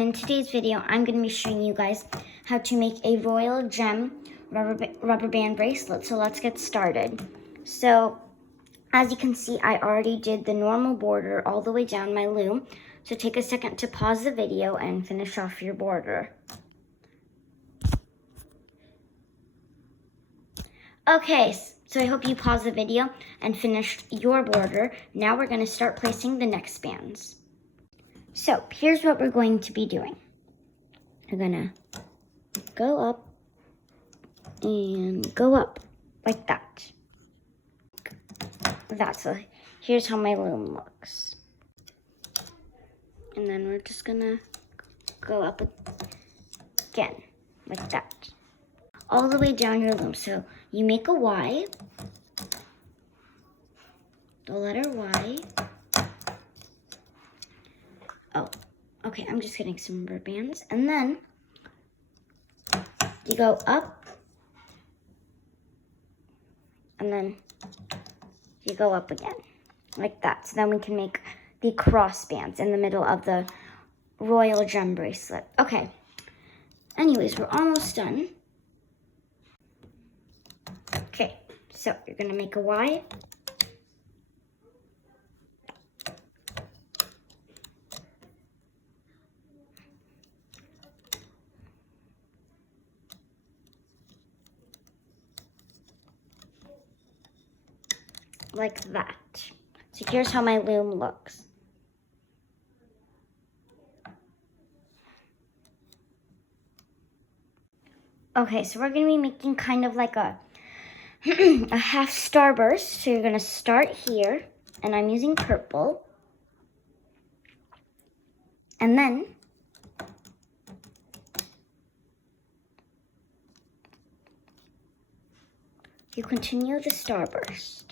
In today's video, I'm going to be showing you guys how to make a royal gem rubber band bracelet. So let's get started. So as you can see, I already did the normal border all the way down my loom. So take a second to pause the video and finish off your border. Okay, so I hope you paused the video and finished your border. Now we're going to start placing the next bands. So here's what we're going to be doing. We're gonna go up and go up like that. Here's how my loom looks. And then we're just gonna go up again like that. All the way down your loom. So you make a Y, the letter Y. Oh, okay, I'm just getting some rubber bands. And then you go up, and then you go up again, like that. So then we can make the cross bands in the middle of the royal gem bracelet. Okay, anyways, we're almost done. Okay, so you're gonna make a Y. Like that. So here's how my loom looks. Okay, so we're going to be making kind of like a a half starburst. So you're going to start here, and I'm using purple. And then you continue the starburst.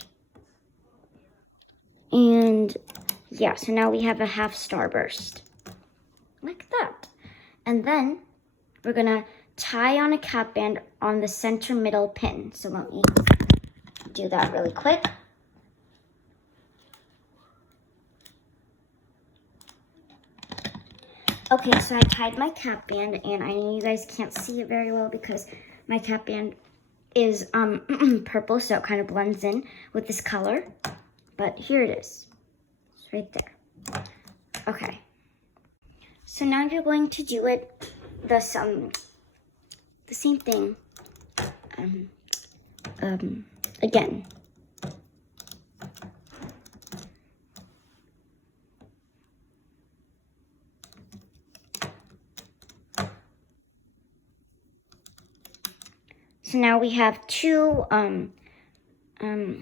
And yeah, so now we have a half starburst, like that. And then we're gonna tie on a cap band on the center middle pin. So let me do that really quick. Okay, so I tied my cap band, and I know you guys can't see it very well because my cap band is purple, so it kind of blends in with this color. But here it is. It's right there. Okay. So now you're going to do it the same thing again. So now we have two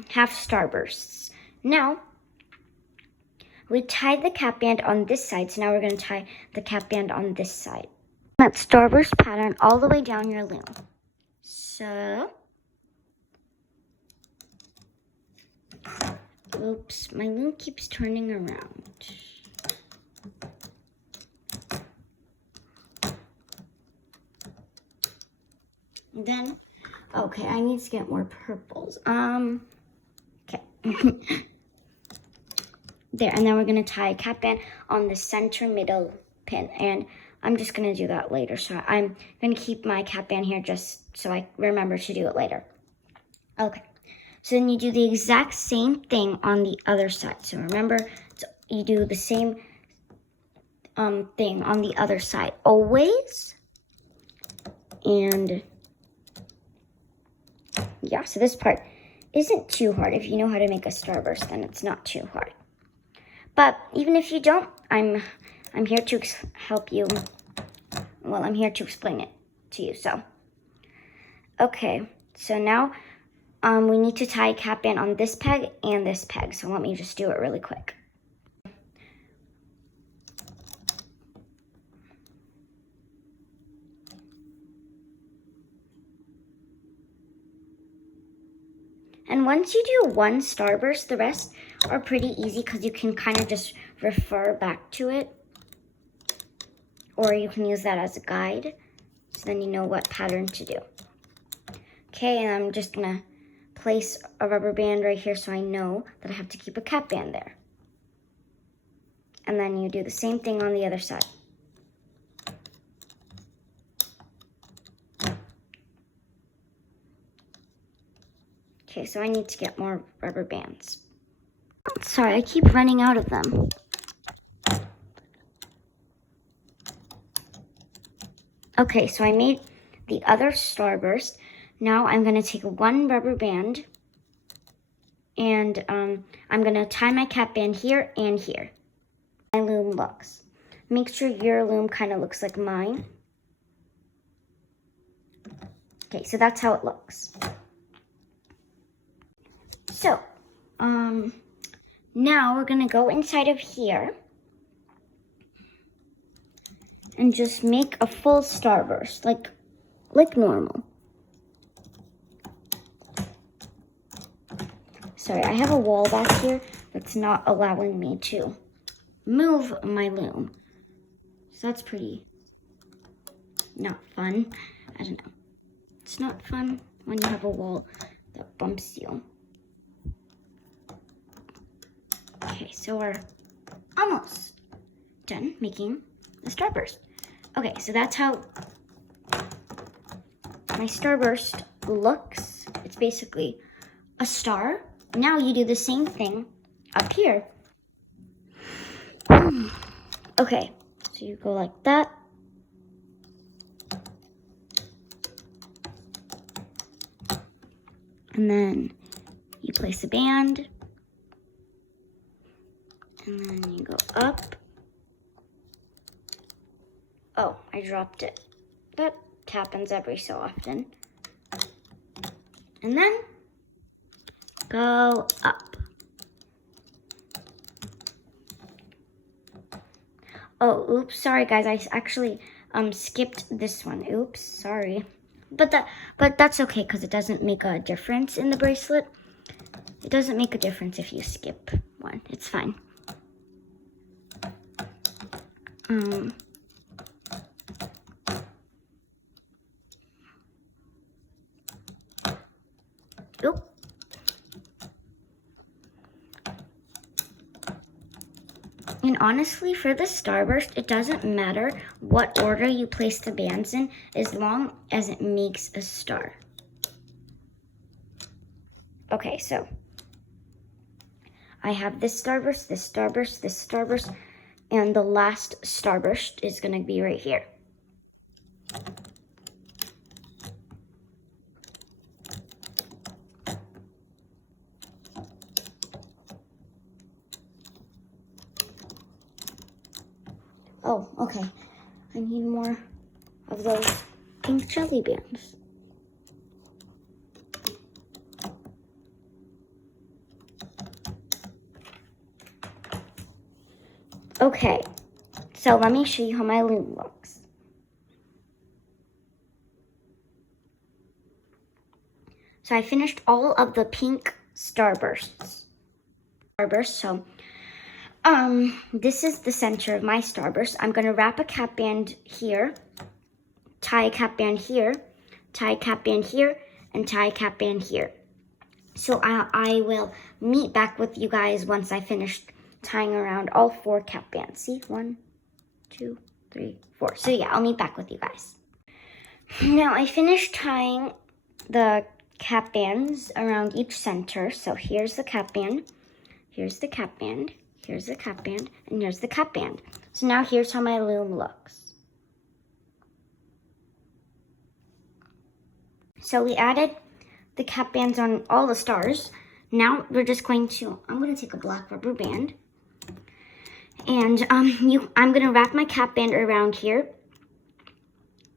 half starbursts. Now, we tied the cap band on this side, so now we're going to tie the cap band on this side. That starburst pattern all the way down your loom. So, oops, my loom keeps turning around. Then, okay, I need to get more purples. Okay. There, and then we're going to tie a cap band on the center middle pin, and I'm just going to do that later. So I'm going to keep my cap band here just so I remember to do it later. Okay, so then you do the exact same thing on the other side. So remember, you do the same thing on the other side always. And yeah, so this part isn't too hard. If you know how to make a starburst, then it's not too hard. But even if you don't, I'm here to help you. Well, I'm here to explain it to you. So, okay. So now we need to tie a cap band on this peg and this peg. So let me just do it really quick. And once you do one starburst, the rest are pretty easy because you can kind of just refer back to it. Or you can use that as a guide, so then you know what pattern to do. Okay, and I'm just going to place a rubber band right here so I know that I have to keep a cap band there. And then you do the same thing on the other side. Okay, so I need to get more rubber bands. Sorry, I keep running out of them. Okay, so I made the other starburst. Now I'm going to take one rubber band and I'm going to tie my cap band here and here. My loom looks. Make sure your loom kind of looks like mine. Okay, so that's how it looks. So, now we're going to go inside of here and just make a full starburst, like normal. Sorry, I have a wall back here that's not allowing me to move my loom. So that's pretty not fun. I don't know. It's not fun when you have a wall that bumps you. Okay, so we're almost done making the starburst. Okay, so that's how my starburst looks. It's basically a star. Now you do the same thing up here. Okay, so you go like that. And then you place a band. And then you go up. Oh, I dropped it. That happens every so often. And then go up. Oh, oops, sorry guys, I actually skipped this one. Oops, sorry. But that's okay because it doesn't make a difference in the bracelet. It doesn't make a difference if you skip one. It's fine. Oop. And honestly, for the starburst, it doesn't matter what order you place the bands in as long as it makes a star. Okay, so I have this starburst, this starburst, this starburst, and the last starburst is going to be right here. Oh, okay. I need more of those pink jelly bands. Okay, so let me show you how my loom looks. So I finished all of the pink starbursts. So this is the center of my starburst. I'm going to wrap a cap band here, tie a cap band here, tie a cap band here, and tie a cap band here. So I will meet back with you guys once I finish tying around all 4 cap bands. See, 1, 2, 3, 4. So yeah, I'll meet back with you guys. Now I finished tying the cap bands around each center. So here's the cap band, here's the cap band, here's the cap band, and here's the cap band. So now here's how my loom looks. So we added the cap bands on all the stars. Now we're just going to, I'm going to take a black rubber band. And I'm going to wrap my cap band around here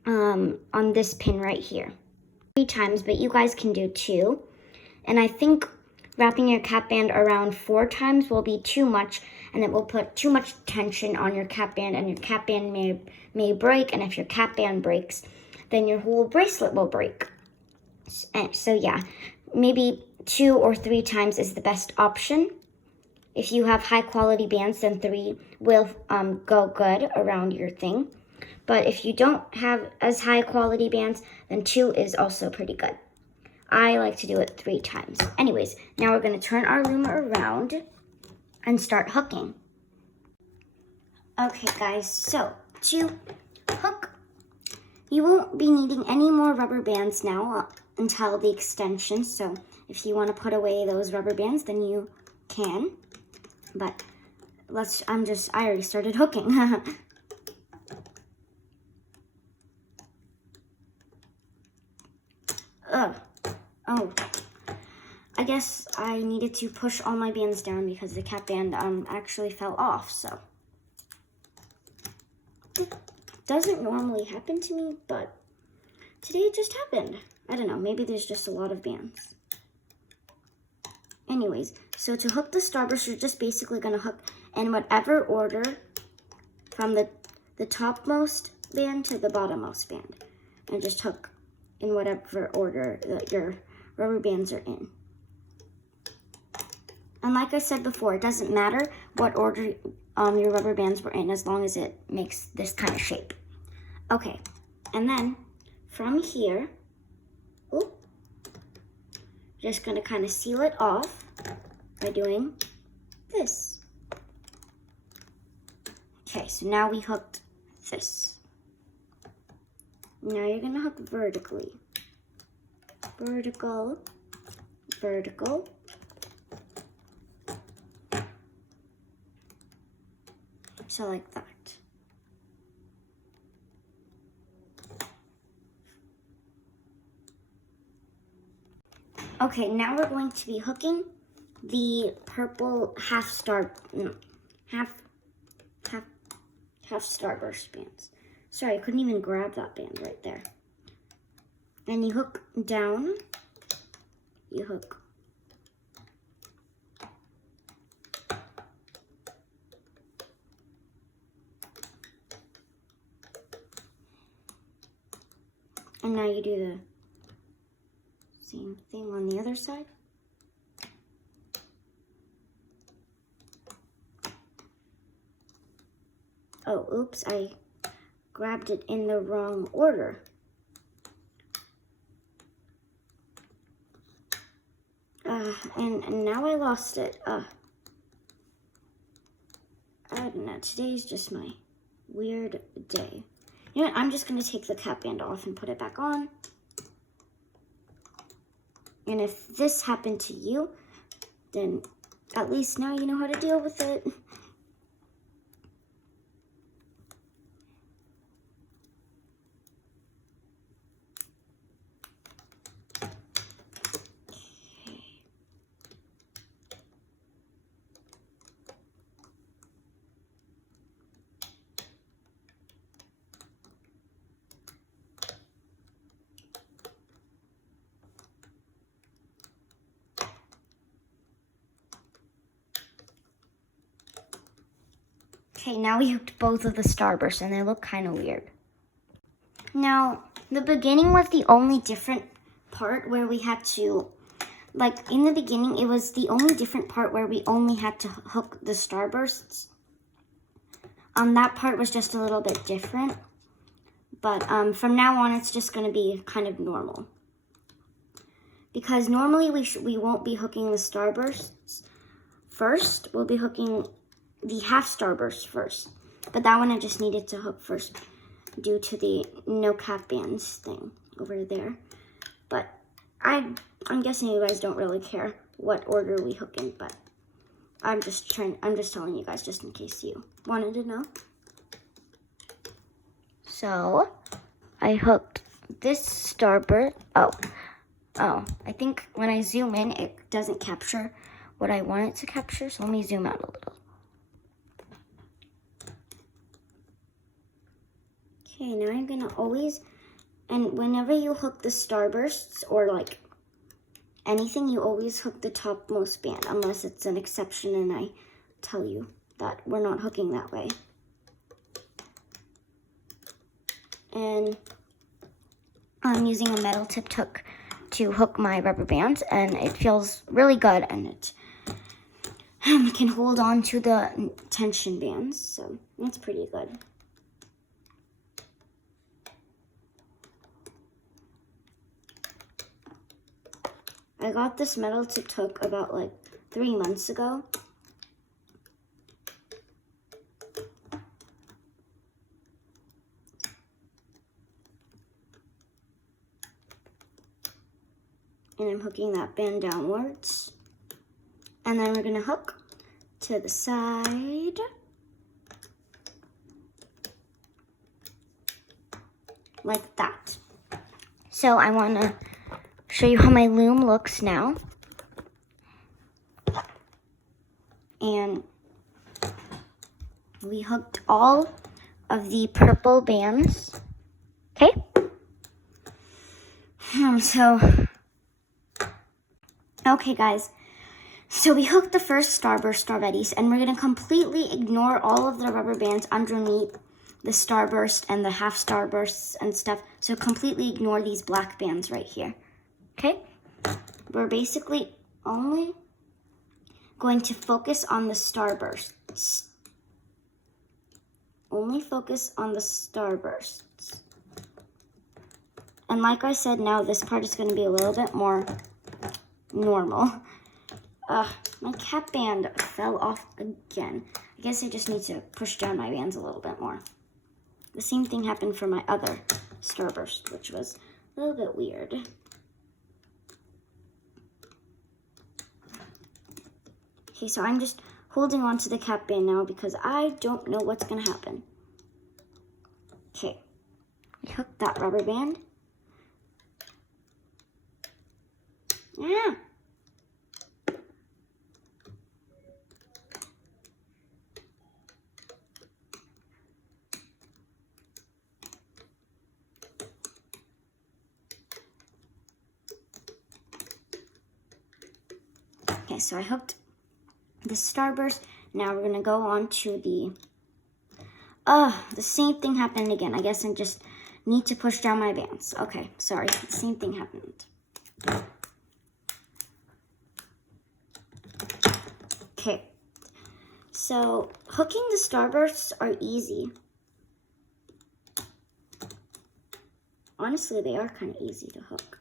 on this pin right here. 3 times, but you guys can do 2. And I think wrapping your cap band around 4 times will be too much, and it will put too much tension on your cap band, and your cap band may break, and if your cap band breaks, then your whole bracelet will break. So yeah, maybe 2 or 3 times is the best option. If you have high quality bands, then 3 will go good around your thing. But if you don't have as high quality bands, then 2 is also pretty good. I like to do it 3 times. Anyways, now we're going to turn our loom around and start hooking. Okay guys, so to hook, you won't be needing any more rubber bands now until the extension. So If you want to put away those rubber bands, then you can. But I already started hooking. Ugh. Oh. I guess I needed to push all my bands down because the cap band actually fell off, so. It doesn't normally happen to me, but today it just happened. I don't know, maybe there's just a lot of bands. Anyways, so to hook the starburst, you're just basically gonna hook in whatever order from the topmost band to the bottommost band. And just hook in whatever order that your rubber bands are in. And like I said before, it doesn't matter what order your rubber bands were in as long as it makes this kind of shape. Okay, and then from here, just gonna kind of seal it off by doing this. Okay, so now we hooked this. Now you're gonna hook vertically. Vertical, vertical. So like that. Okay, now we're going to be hooking the purple half starburst bands. Sorry, I couldn't even grab that band right there. And you hook down, you hook and now you do the same thing on the other side. Oh, oops, I grabbed it in the wrong order. And now I lost it. I don't know, today's just my weird day. You know what, I'm just gonna take the cap band off and put it back on. And if this happened to you, then at least now you know how to deal with it. Okay, now we hooked both of the starbursts and they look kind of weird. Now, the beginning was the only different part where we had to, like in the beginning, it was the only different part where we only had to hook the starbursts. That part was just a little bit different. But from now on, it's just going to be kind of normal. Because normally we won't be hooking the starbursts first. We'll be hooking the half starburst first. But that one I just needed to hook first due to the no cap bands thing over there. But I'm guessing you guys don't really care what order we hook in, but I'm just telling you guys just in case you wanted to know. So I hooked this starburst. Oh, I think when I zoom in, it doesn't capture what I want it to capture. So let me zoom out a little. Okay, now I'm gonna always, and whenever you hook the starbursts or like anything, you always hook the topmost band, unless it's an exception and I tell you that we're not hooking that way. And I'm using a metal tipped hook to hook my rubber bands, and it feels really good, and it can hold on to the tension bands, so that's pretty good. I got this metal tipped hook about like 3 months ago. And I'm hooking that band downwards. And then we're gonna hook to the side. Like that. So I wanna show you how my loom looks now. And we hooked all of the purple bands. Okay? Okay guys, so we hooked the first starburst already, and we're gonna completely ignore all of the rubber bands underneath the starburst and the half starbursts and stuff. So completely ignore these black bands right here, okay? We're basically only going to focus on the starbursts. Only focus on the starbursts. And like I said, now this part is going to be a little bit more normal. My cap band fell off again. I guess I just need to push down my bands a little bit more. The same thing happened for my other starburst, which was a little bit weird. Okay, so I'm just holding on to the cap band now because I don't know what's going to happen. Okay, we hooked that rubber band. Yeah. Okay, so I hooked the starburst. Now we're gonna go on to the same thing happened again. I guess I just need to push down my bands. Okay, sorry, the same thing happened. Okay, so hooking the starbursts are easy. Honestly, they are kind of easy to hook.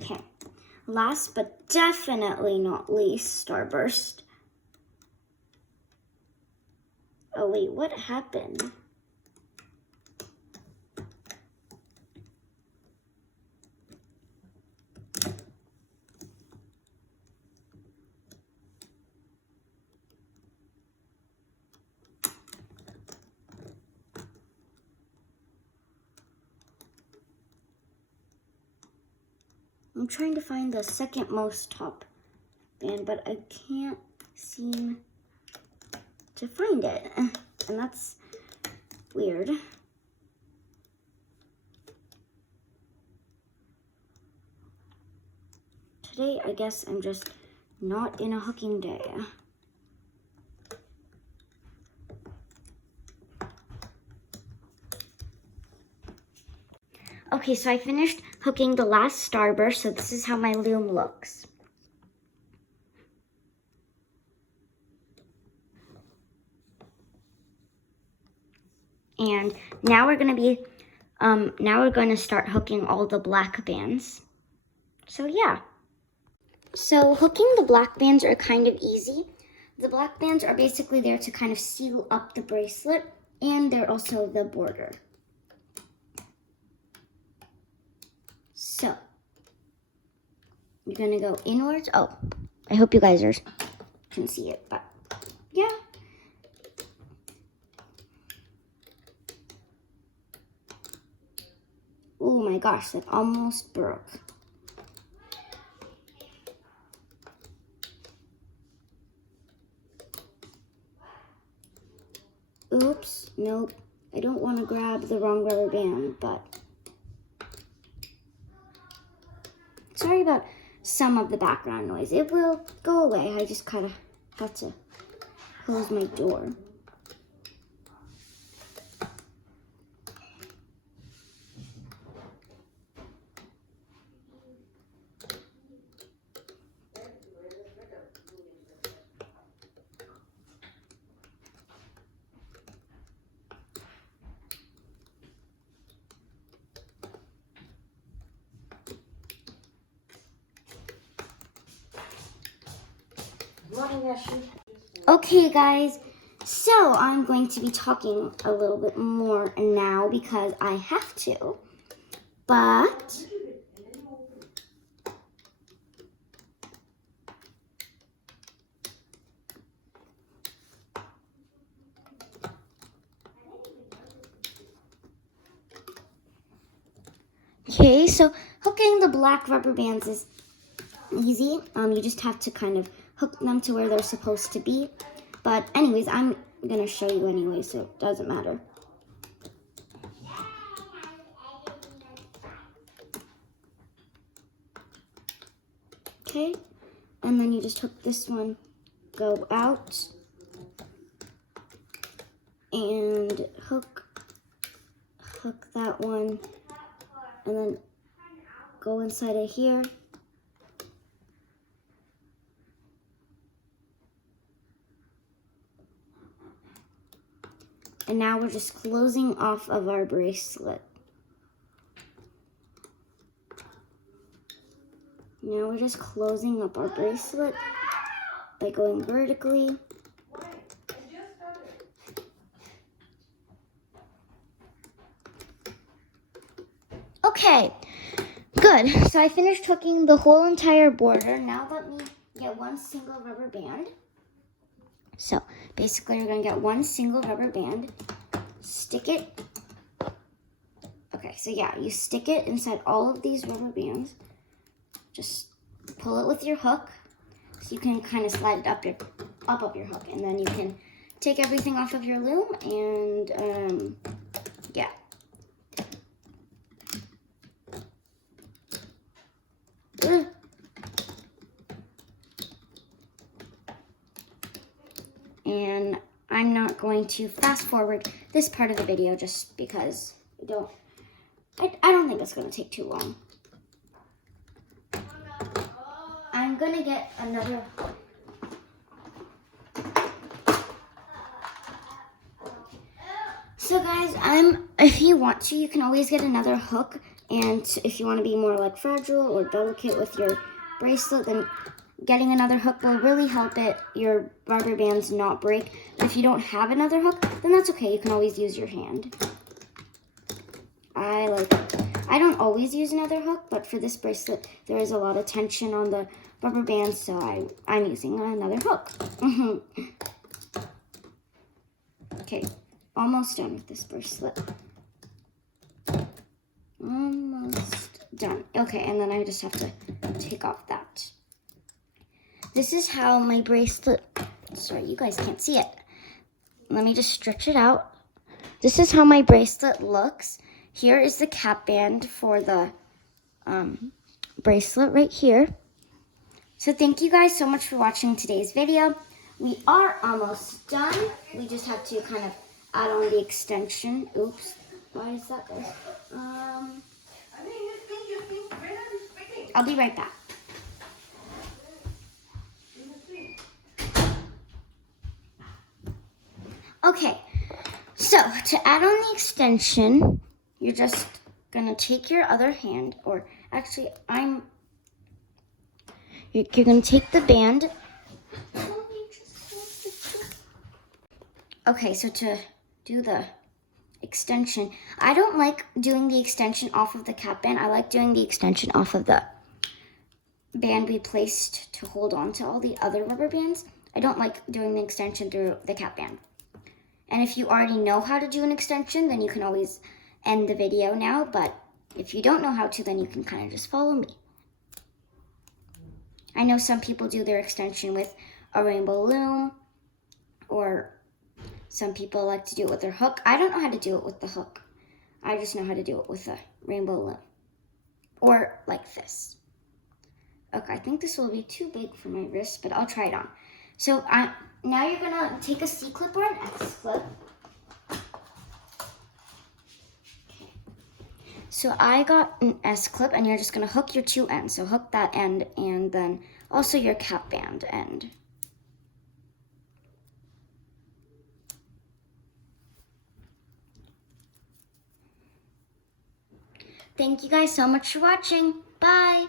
Okay, last but definitely not least, starburst. Oh wait, what happened? I'm trying to find the second most top band, but I can't seem to find it. And that's weird. Today, I guess I'm just not in a hooking day. Okay, so I finished hooking the last starburst, so this is how my loom looks. And now we're going to start hooking all the black bands. So yeah. So hooking the black bands are kind of easy. The black bands are basically there to kind of seal up the bracelet, and they're also the border. So you're gonna go inwards. Oh, I hope you guys can see it, but yeah. Oh my gosh, that almost broke. Oops, nope. I don't want to grab the wrong rubber band, but sorry about some of the background noise. It will go away. I just kind of have to close my door. Okay, guys, so I'm going to be talking a little bit more now because I have to, but okay, so hooking the black rubber bands is easy. You just have to kind of hook them to where they're supposed to be. But anyways, I'm going to show you anyway, so it doesn't matter. Okay, and then you just hook this one, go out, and hook that one, and then go inside of here. And now we're just closing off of our bracelet. Now we're just closing up our bracelet by going vertically. Okay, good. So I finished hooking the whole entire border. Now let me get one single rubber band. So basically you're going to get one single rubber band, stick it. Okay, so yeah, you stick it inside all of these rubber bands. Just pull it with your hook so you can kind of slide it up your hook, and then you can take everything off of your loom and yeah. And I'm not going to fast forward this part of the video just because I don't think it's going to take too long. I'm going to get another. So guys, if you want to, you can always get another hook, and if you want to be more like fragile or delicate with your bracelet, then getting another hook will really help your rubber bands not break. But if you don't have another hook, then that's okay. You can always use your hand. I don't always use another hook, but for this bracelet, there is a lot of tension on the rubber bands, so I'm using another hook. Okay, almost done with this bracelet. Almost done. Okay, and then I just have to take off that. This is how my bracelet, sorry, you guys can't see it. Let me just stretch it out. This is how my bracelet looks. Here is the cap band for the bracelet right here. So thank you guys so much for watching today's video. We are almost done. We just have to kind of add on the extension. Oops, why is that there? I'll be right back. Okay, so to add on the extension, you're just gonna take your other hand, or actually you're gonna take the band. Okay, so to do the extension, I don't like doing the extension off of the cap band. I like doing the extension off of the band we placed to hold on to all the other rubber bands. I don't like doing the extension through the cap band. And if you already know how to do an extension, then you can always end the video now. But if you don't know how to, then you can kind of just follow me. I know some people do their extension with a rainbow loom, or some people like to do it with their hook. I don't know how to do it with the hook. I just know how to do it with a rainbow loom. Or like this. Okay, I think this will be too big for my wrist, but I'll try it on. So now you're gonna take a C-clip or an X-clip. Okay. So I got an S-clip, and you're just gonna hook your two ends. So hook that end, and then also your cap band end. Thank you guys so much for watching. Bye.